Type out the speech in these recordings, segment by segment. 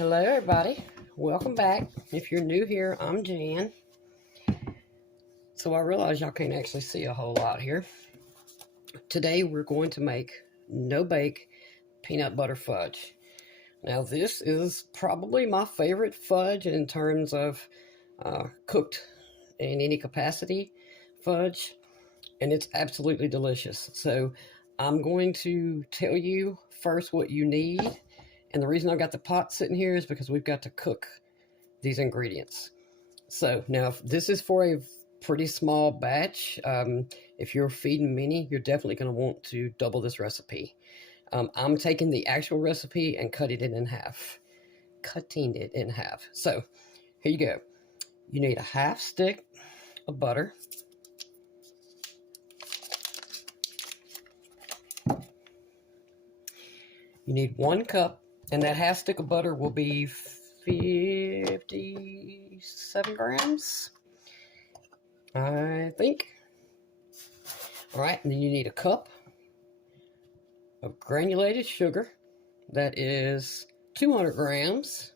Hello everybody, welcome back. If you're new here, I'm Jan. So I realize y'all can't actually see a whole lot here. Today we're going to make no-bake peanut butter fudge. Now this is probably my favorite fudge in terms of cooked in any capacity fudge, and it's absolutely delicious. So I'm going to tell you first what you need. And the reason I got the pot sitting here is because we've got to cook these ingredients. So now this is for a pretty small batch. If you're feeding many, you're definitely going to want to double this recipe. I'm taking the actual recipe and cutting it in half. So here you go. You need a half stick of butter. You need 1 cup, and that half stick of butter will be 57 grams, I think. All right, and then you need a cup of granulated sugar. That is 200 grams.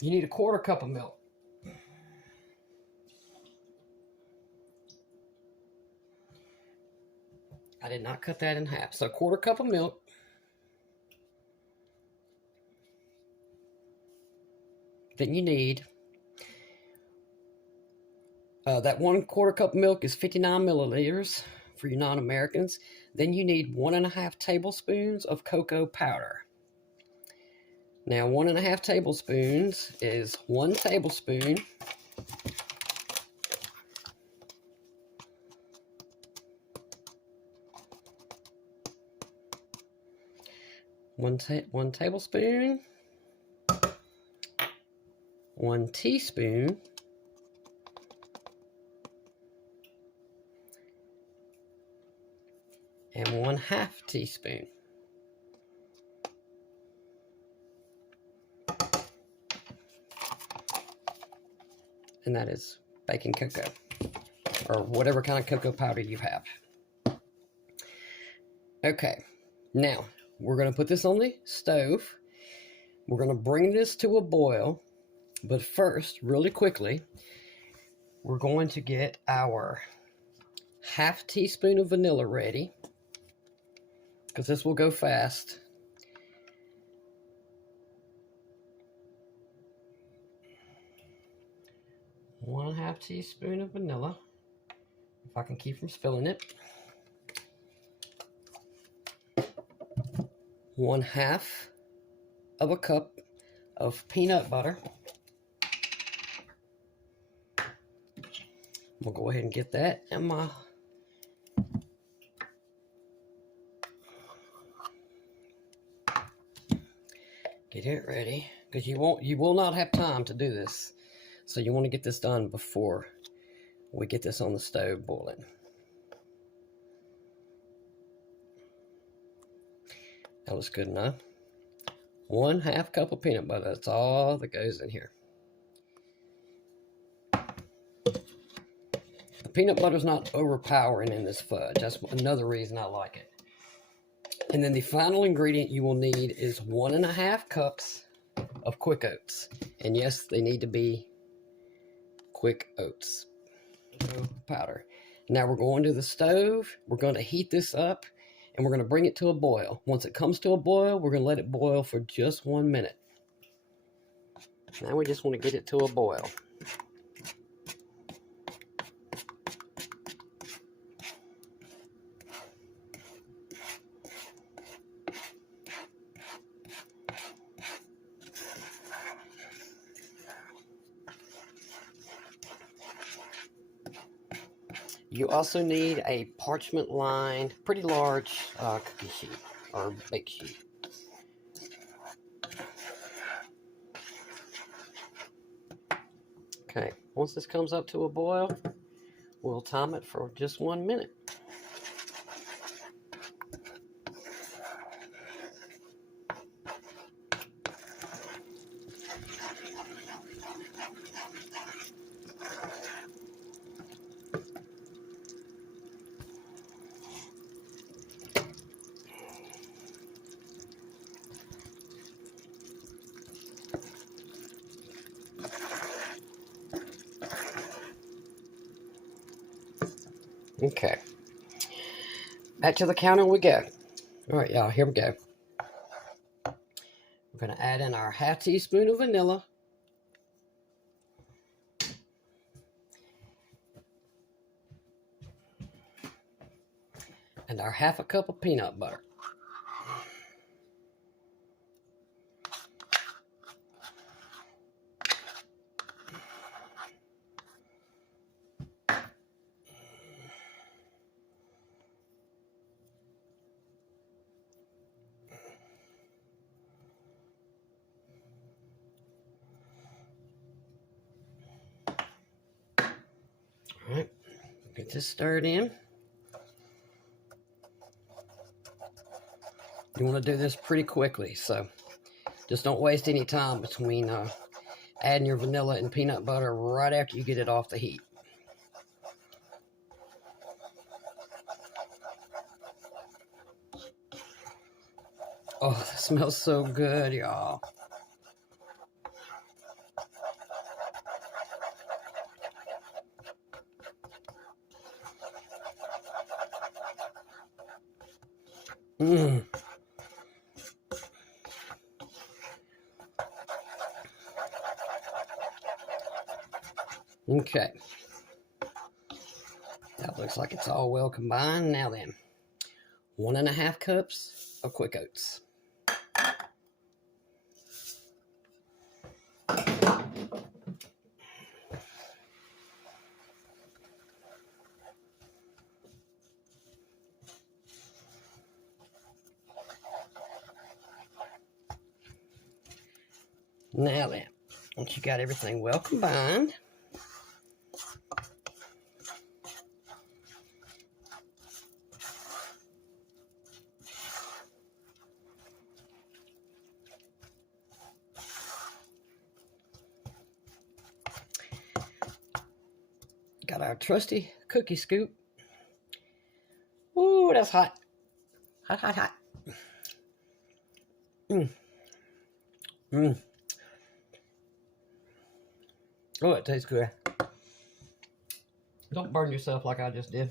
You need a 1/4 cup of milk. I did not cut that in half. So 1/4 cup of milk. Then you need, that 1/4 cup of milk is 59 milliliters for you non-Americans. Then you need 1.5 tablespoons of cocoa powder. Now 1.5 tablespoons is 1 tablespoon. One tablespoon, 1 teaspoon, and 1/2 teaspoon. And that is baking cocoa, or whatever kind of cocoa powder you have. Okay, now we're going to put this on the stove. We're going to bring this to a boil. But first, really quickly, we're going to get our 1/2 teaspoon of vanilla ready, because this will go fast. One 1/2 teaspoon of vanilla, if I can keep from spilling it. 1/2 of a cup of peanut butter. We'll go ahead and get that in my get it ready, because you will not have time to do this. So you want to get this done before we get this on the stove boiling. That looks good enough. 1/2 cup of peanut butter. That's all that goes in here. The peanut butter is not overpowering in this fudge. That's another reason I like it. And then the final ingredient you will need is 1.5 cups of quick oats. And yes, they need to be quick oats powder. Now we're going to the stove. We're going to heat this up, and we're going to bring it to a boil. Once it comes to a boil, we're going to let it boil for just 1 minute. Now we just want to get it to a boil. You also need a parchment lined, pretty large cookie sheet or bake sheet. Okay, once this comes up to a boil, we'll time it for just 1 minute. Okay. Back to the counter we go. All right, y'all, here we go. We're going to add in our half teaspoon of vanilla. And our half a cup of peanut butter. All right, get this stirred in. You want to do this pretty quickly, so just don't waste any time between adding your vanilla and peanut butter right after you get it off the heat. Oh, that smells so good, y'all. Mmm. Okay. That looks like it's all well combined. Now then, 1.5 cups of quick oats. Now then, once you got everything well combined, got our trusty cookie scoop. Ooh, that's hot. Hot, hot, hot. Mmm. Mmm. Oh, it tastes good. Don't burn yourself like I just did.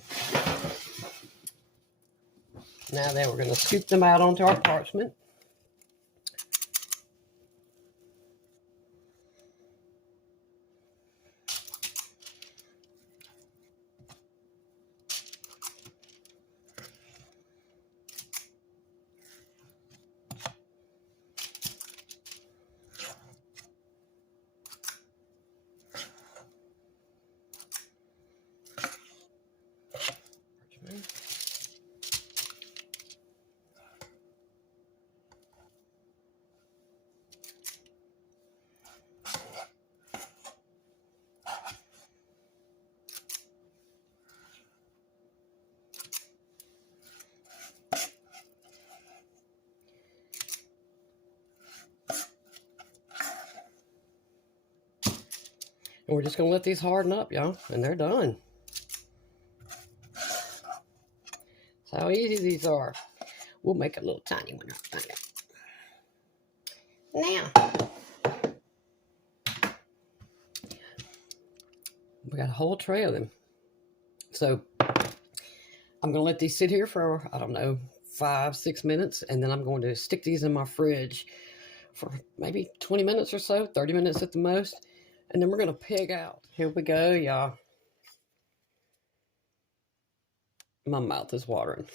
Now then, we're going to scoop them out onto our parchment. And we're just going to let these harden up, y'all, and they're done. That's how easy these are. We'll make a little tiny one right now. We got a whole tray of them. So I'm going to let these sit here for, I don't know, 5-6 minutes, and then I'm going to stick these in my fridge for maybe 20 minutes or so, 30 minutes at the most, and then we're going to pig out. Here we go, y'all. My mouth is watering.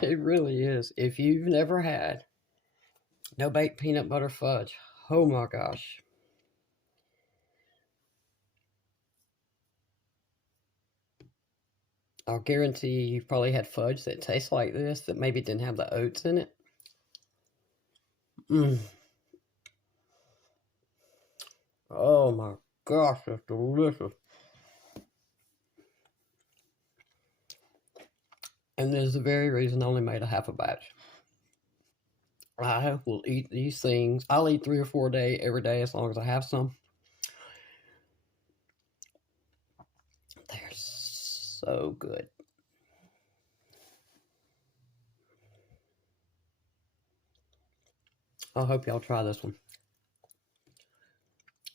It really is. If you've never had no baked peanut butter fudge, oh my gosh. I'll guarantee you've probably had fudge that tastes like this that maybe didn't have the oats in it. Mmm. Oh my gosh, that's delicious. And there's the very reason I only made a half a batch. I will eat these things. I'll eat 3 or 4 a day, every day, as long as I have some. They're so good. I hope y'all try this one.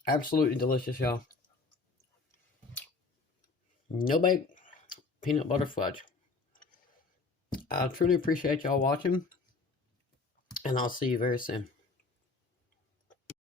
Absolutely delicious, y'all. no bake peanut butter fudge. I truly appreciate y'all watching, and I'll see you very soon.